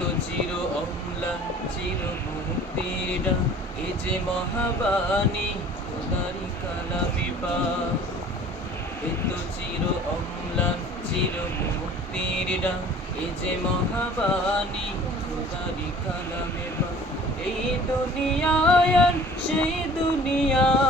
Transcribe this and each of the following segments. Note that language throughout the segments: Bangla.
এত চির অম্লান, চির মুক্তির এ যে মহাবাণী, খোদারি কালামে পা। এত চির অম্লান, চির মুক্তির এ যে মহাবাণী, খোদারি কালামে এই দুনিয়ায় সেই দুনিয়া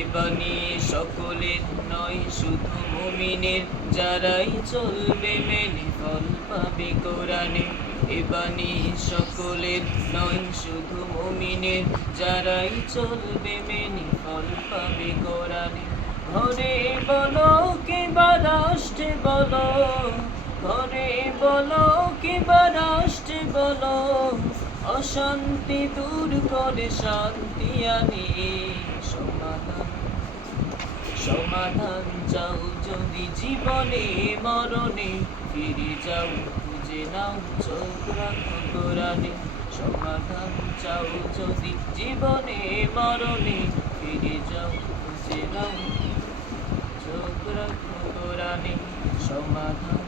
এবানি সকলের নয়, শুধু মুমিনের যারাই চলবে মেনে ফল পাবে কোরআনে। এবানি সকলের নয়, শুধু মুমিনের যারাই চলবে মেনে ফল পাবে কোরআনে। ঘরে বলো কিংবা রাষ্ট্রে বলো, ঘরে বলো কিংবা রাষ্ট্রে বলো অশান্তি দূর করে শান্তি আনে, সমাধান সমাধান চাও যদি জীবনে, মরণে ফিরে যাও, খুঁজে নাও চোখ সমাধান চাও যদি জীবনে, মরণে ফিরে যাও, খুঁজে নাও সমাধান